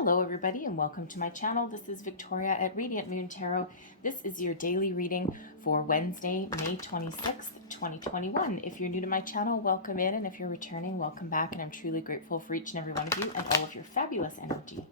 Hello everybody and welcome to my channel. This is Victoria at Radiant Moon Tarot. This is your daily reading for Wednesday, May 26th, 2021. If you're new to my channel, welcome in, and if you're returning, welcome back, and I'm truly grateful for each and every one of you and all of your fabulous energy.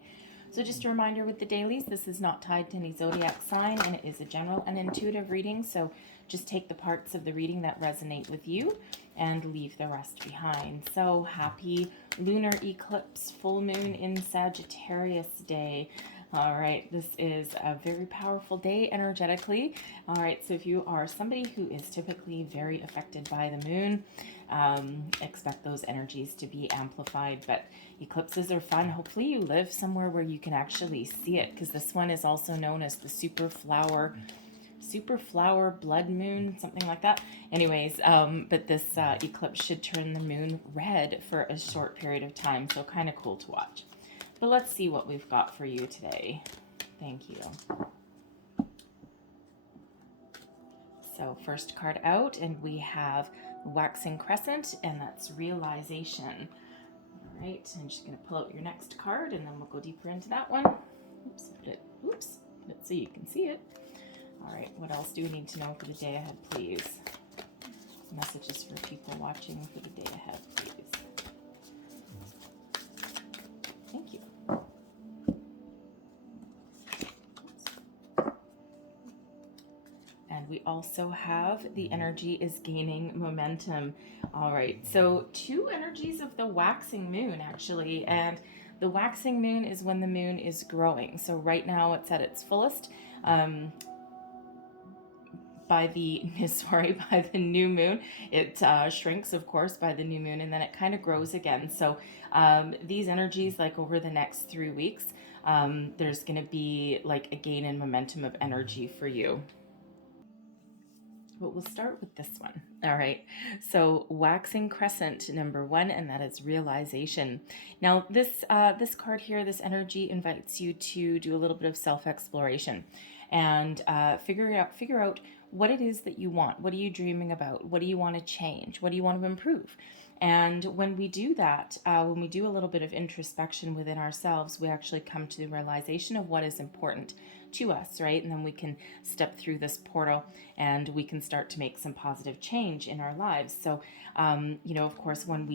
So just a reminder with the dailies, this is not tied to any zodiac sign, and it is a general and intuitive reading, so just take the parts of the reading that resonate with you and leave the rest behind. So happy lunar eclipse, full moon in Sagittarius day. All right, this is a very powerful day energetically. All right, so if you are somebody who is typically very affected by the moon, expect those energies to be amplified, but eclipses are fun. Hopefully you live somewhere where you can actually see it, because this one is also known as the super flower blood moon, something like that. Anyways, but this eclipse should turn the moon red for a short period of time, so kind of cool to watch. But let's see what we've got for you today. Thank you. So first card out, and we have Waxing Crescent, and that's realization. All right, I'm just going to pull out your next card, and then we'll go deeper into that one. Put it so you can see it. All right, what else do we need to know for the day ahead, please? Messages for people watching for the day ahead, please. Thank you. And we also have the energy is gaining momentum. All right, so two energies of the waxing moon, actually. And the waxing moon is when the moon is growing. So right now it's at its fullest. By the new moon, it shrinks, of course, by the new moon, and then it kind of grows again. So these energies, like over the next 3 weeks, there's going to be like a gain in momentum of energy for you. But we'll start with this one. All right, so Waxing Crescent number 1, and that is realization. Now this card here, this energy invites you to do a little bit of self-exploration and figure out what it is that you want. What are you dreaming about? What do you want to change? What do you want to improve? And when we do that, when we do a little bit of introspection within ourselves, we actually come to the realization of what is important to us, right? And then we can step through this portal and we can start to make some positive change in our lives. So, of course, when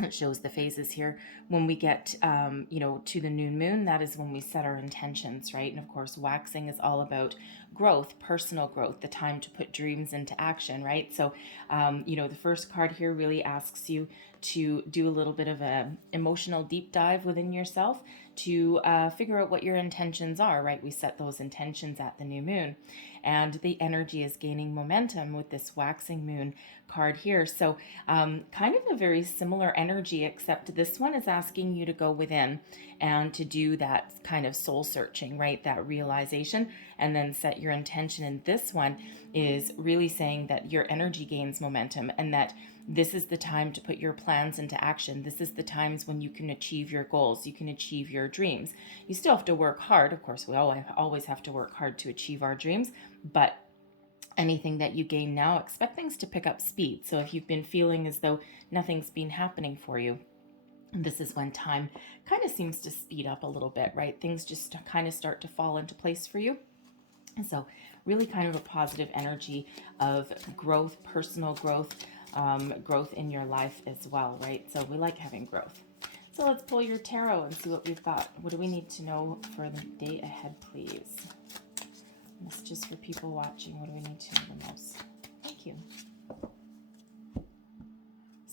it shows the phases here. When we get, to the new moon, that is when we set our intentions, right? And of course, waxing is all about growth, personal growth, the time to put dreams into action, right? So, the first card here really asks you to do a little bit of a emotional deep dive within yourself to figure out what your intentions are, right? We set those intentions at the new moon, and the energy is gaining momentum with this waxing moon card here. So kind of a very similar energy, except this one is asking you to go within and to do that kind of soul searching, right? That realization, and then set your intention. And this one is really saying that your energy gains momentum, and that this is the time to put your plans into action. This is the times when you can achieve your goals, you can achieve your dreams. You still have to work hard. Of course, we always have to work hard to achieve our dreams, but anything that you gain now, expect things to pick up speed. So if you've been feeling as though nothing's been happening for you, this is when time kind of seems to speed up a little bit, right? Things just kind of start to fall into place for you. And so really kind of a positive energy of growth, personal growth, growth in your life as well, right? So we like having growth. So let's pull your tarot and see what we've got. What do we need to know for the day ahead, please? Messages for people watching. What do we need to know the most? Thank you.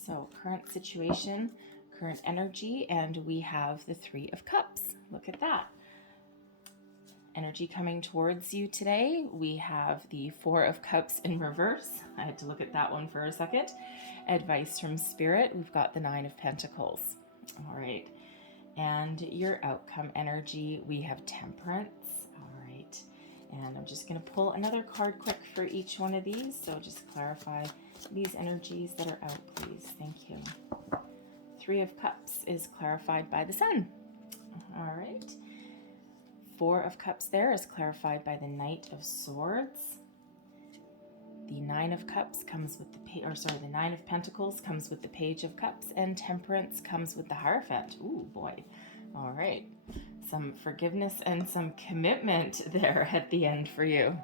So current situation, current energy, and we have the 3 of Cups. Look at that. Energy coming towards you today. We have the 4 of Cups in reverse. I had to look at that one for a second. Advice from Spirit. We've got the 9 of Pentacles. All right. And your outcome energy, we have Temperance. All right. And I'm just going to pull another card quick for each one of these. So just clarify these energies that are out, please. Thank you. 3 of Cups is clarified by the Sun. All right. 4 of Cups there is clarified by the Knight of Swords. The 9 of Cups comes with the 9 of Pentacles comes with the Page of Cups, and Temperance comes with the Hierophant. Ooh, boy. All right. Some forgiveness and some commitment there at the end for you.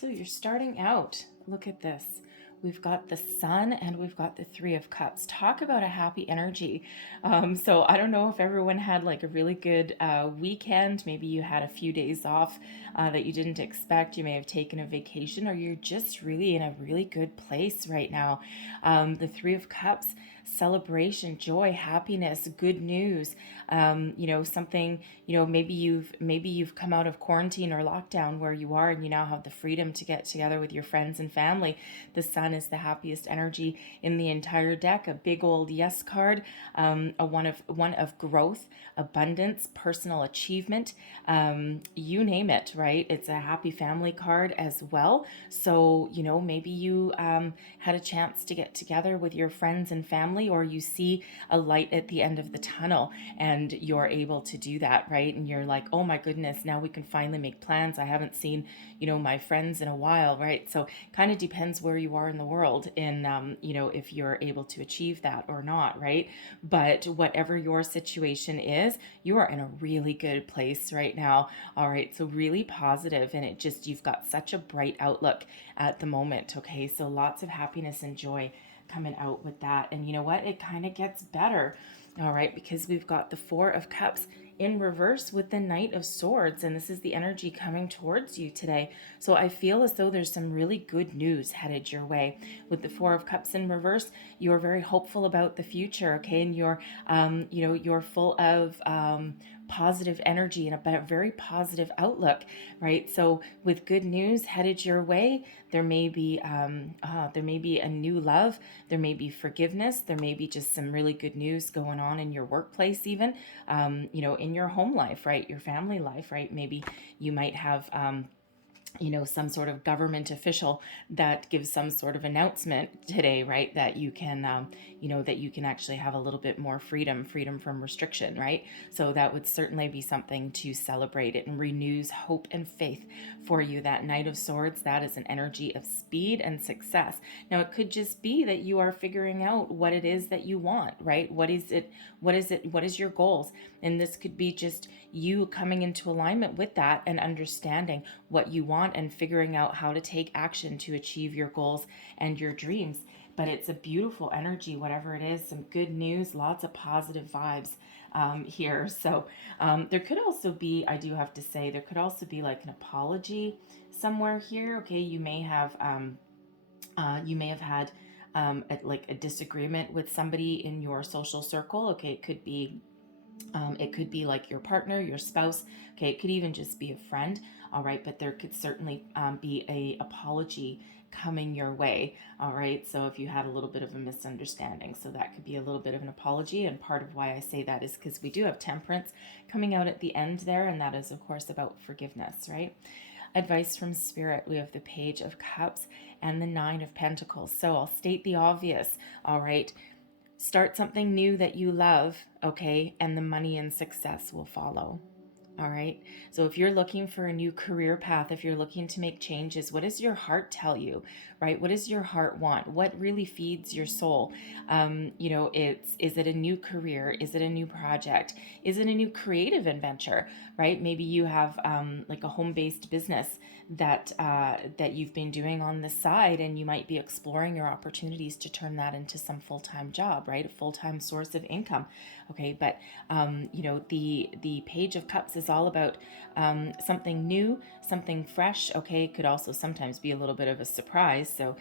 So you're starting out. Look at this. We've got the Sun and we've got the Three of Cups. Talk about a happy energy. So I don't know if everyone had like a really good weekend. Maybe you had a few days off that you didn't expect. You may have taken a vacation, or you're just really in a really good place right now. The Three of Cups, celebration, joy, happiness, good news. Something, maybe you've come out of quarantine or lockdown where you are, and you now have the freedom to get together with your friends and family. The Sun is the happiest energy in the entire deck. A big old yes card, a one of growth, abundance, personal achievement, you name it, right? It's a happy family card as well. So maybe you had a chance to get together with your friends and family, or you see a light at the end of the tunnel and you're able to do that, right? And you're like, oh my goodness, now we can finally make plans. I haven't seen my friends in a while, right? So kind of depends where you are in the world in if you're able to achieve that or not, right? But whatever your situation is, you are in a really good place right now. All right, so really positive, and you've got such a bright outlook at the moment. Okay, so lots of happiness and joy coming out with that. And you know what, it kind of gets better. All right, because we've got the Four of Cups in reverse with the Knight of Swords, and this is the energy coming towards you today. So I feel as though there's some really good news headed your way. With the Four of Cups in reverse, you're very hopeful about the future, okay? And you're full of positive energy and a very positive outlook, right? So with good news headed your way, there may be a new love, there may be forgiveness, there may be just some really good news going on in your workplace, even in your home life, right? Your family life, right? Maybe you might have some sort of government official that gives some sort of announcement today, right? That you can, that you can actually have a little bit more freedom from restriction, right? So that would certainly be something to celebrate. It renews hope and faith for you. That Knight of Swords, that is an energy of speed and success. Now, it could just be that you are figuring out what it is that you want, right? What is it? What is your goals? And this could be just you coming into alignment with that and understanding what you want and figuring out how to take action to achieve your goals and your dreams. But it's a beautiful energy, whatever it is, some good news, lots of positive vibes here. So there could also be, I do have to say, there could also be like an apology somewhere here. Okay, you may have had a disagreement with somebody in your social circle. Okay, it could be like your partner, your spouse. Okay, it could even just be a friend. All right, but there could certainly be a apology coming your way. All right, so if you had a little bit of a misunderstanding, so that could be a little bit of an apology. And part of why I say that is because we do have Temperance coming out at the end there, and that is of course about forgiveness, right? Advice from Spirit, we have the Page of Cups and the Nine of Pentacles. So I'll state the obvious. All right, start something new that you love, okay, and the money and success will follow. All right. So if you're looking for a new career path, if you're looking to make changes, what does your heart tell you, right? What does your heart want? What really feeds your soul? Is it a new career? Is it a new project? Is it a new creative adventure, right? Maybe you have like a home-based business that you've been doing on the side, and you might be exploring your opportunities to turn that into some full-time job, right? A full-time source of income. Okay, but the Page of Cups is all about something new, something fresh. Okay, it could also sometimes be a little bit of a surprise. So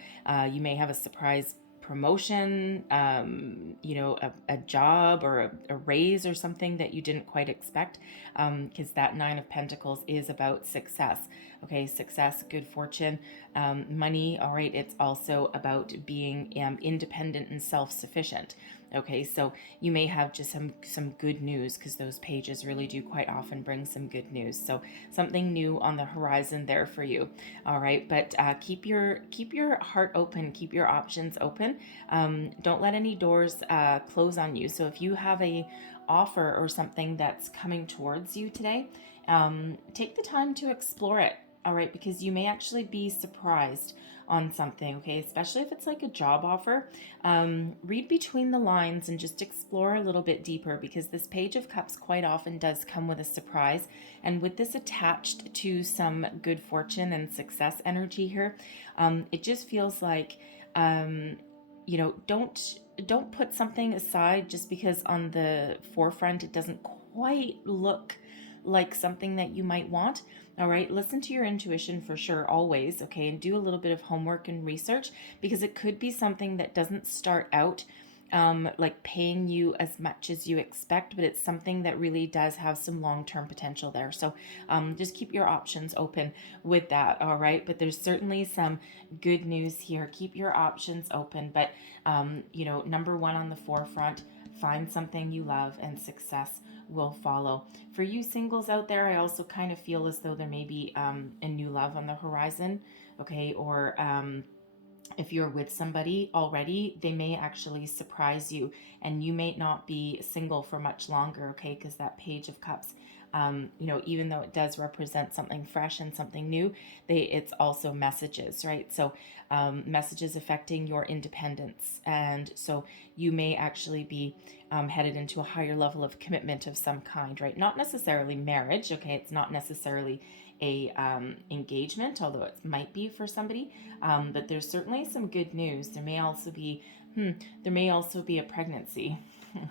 you may have a surprise promotion, a job or a raise or something that you didn't quite expect, because that Nine of Pentacles is about success. Okay, success, good fortune, money. All right, it's also about being independent and self-sufficient. Okay, so you may have just some good news, because those pages really do quite often bring some good news. So something new on the horizon there for you. All right, but keep your heart open, keep your options open. Don't let any doors close on you. So if you have a offer or something that's coming towards you today, take the time to explore it. all right, because you may actually be surprised on something, okay, especially if it's like a job offer. Read between the lines and just explore a little bit deeper, because this Page of Cups quite often does come with a surprise. And with this attached to some good fortune and success energy here, it just feels like, you know, don't put something aside just because on the forefront it doesn't quite look like something that you might want. All right, listen to your intuition for sure, always, okay, and do a little bit of homework and research, because it could be something that doesn't start out like paying you as much as you expect, but it's something that really does have some long-term potential there. So just keep your options open with that, all right? But there's certainly some good news here. Keep your options open, but you know, number one on the forefront, find something you love and success will follow. For you singles out there, I also kind of feel as though there may be a new love on the horizon, okay? Or if you're with somebody already, they may actually surprise you, and you may not be single for much longer, okay? Because that Page of Cups, you know, even though it does represent something fresh and something new, it's also messages, right? So messages affecting your independence, and so you may actually be headed into a higher level of commitment of some kind, right? Not necessarily marriage, okay? It's not necessarily a engagement, although it might be for somebody, but there's certainly some good news. There may also be a pregnancy.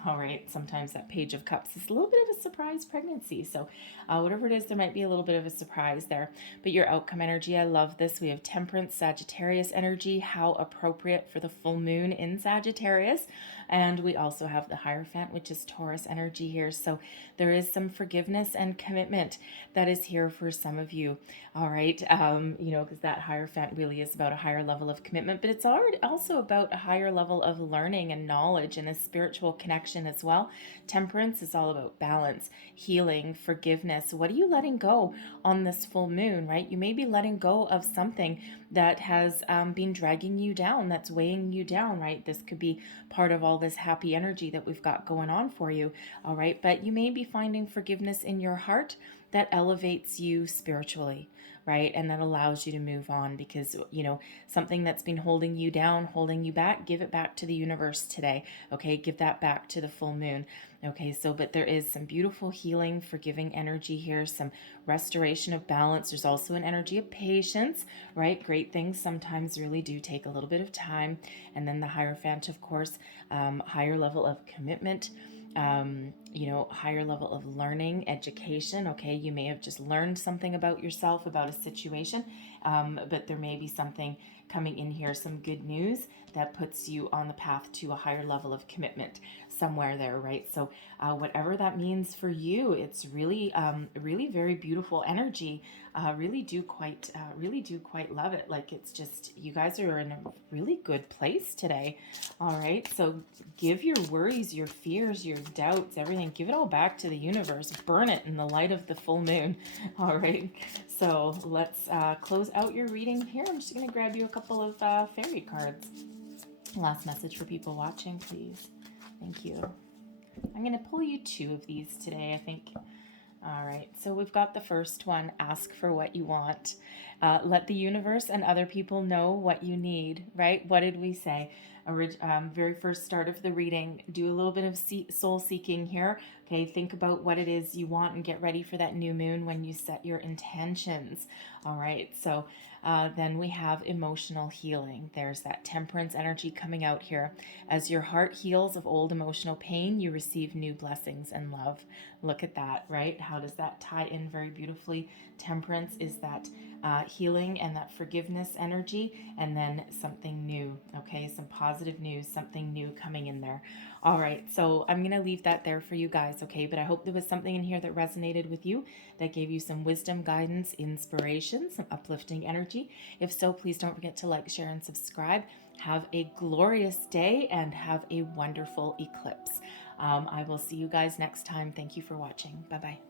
All right, sometimes that Page of Cups is a little bit of a surprise pregnancy. So whatever it is, there might be a little bit of a surprise there. But your outcome energy, I love this. We have Temperance, Sagittarius energy. How appropriate for the full moon in Sagittarius. And we also have the Hierophant, which is Taurus energy here. So there is some forgiveness and commitment that is here for some of you. All right, you know, because that Hierophant really is about a higher level of commitment, but it's also about a higher level of learning and knowledge and a spiritual connection as well. Temperance is all about balance, healing, forgiveness. What are you letting go on this full moon, right? You may be letting go of something that has been dragging you down, that's weighing you down, right? This could be part of all this happy energy that we've got going on for you, all right? But you may be finding forgiveness in your heart that elevates you spiritually, right? And that allows you to move on, because, you know, something that's been holding you down, holding you back, give it back to the universe today, okay? Give that back to the full moon. Okay, so, but there is some beautiful healing, forgiving energy here, some restoration of balance. There's also an energy of patience, right? Great things sometimes really do take a little bit of time. And then the Hierophant, of course, higher level of commitment, you know, higher level of learning, education. Okay, you may have just learned something about yourself, about a situation, but there may be something coming in here, some good news that puts you on the path to a higher level of commitment somewhere there, right? So whatever that means for you, it's really, really very beautiful energy. Really do quite love it. Like, it's just, you guys are in a really good place today. All right, so give your worries, your fears, your doubts, everything, give it all back to the universe. Burn it in the light of the full moon. All right, so let's close out your reading here. I'm just going to grab you a couple of fairy cards. Last message for people watching, please. Thank you. I'm going to pull you 2 of these today, I think. All right, so we've got the first one, ask for what you want. Let the universe and other people know what you need, right? What did we say? Very first start of the reading, do a little bit of soul seeking here. Okay, think about what it is you want and get ready for that new moon when you set your intentions. All right, so then we have emotional healing. There's that Temperance energy coming out here. As your heart heals of old emotional pain, you receive new blessings and love. Look at that, right? How does that tie in very beautifully? Temperance is that healing and that forgiveness energy, and then something new, okay? Some positive news, something new coming in there. All right, so I'm going to leave that there for you guys, okay? But I hope there was something in here that resonated with you, that gave you some wisdom, guidance, inspiration, some uplifting energy. If so, please don't forget to like, share, and subscribe. Have a glorious day and have a wonderful eclipse. I will see you guys next time. Thank you for watching. Bye-bye.